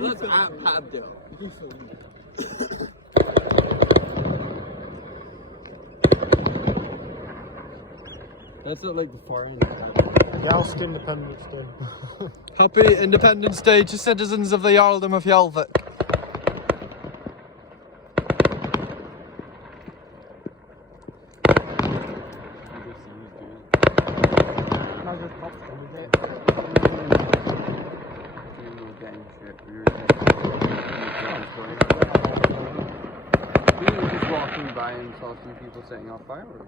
that's at Paddo. That's not like the foreign. Hjalsk Independence Day. Happy Independence Day to citizens of the Jarldom of Hjalvik. We were just walking by and saw some people setting off fireworks.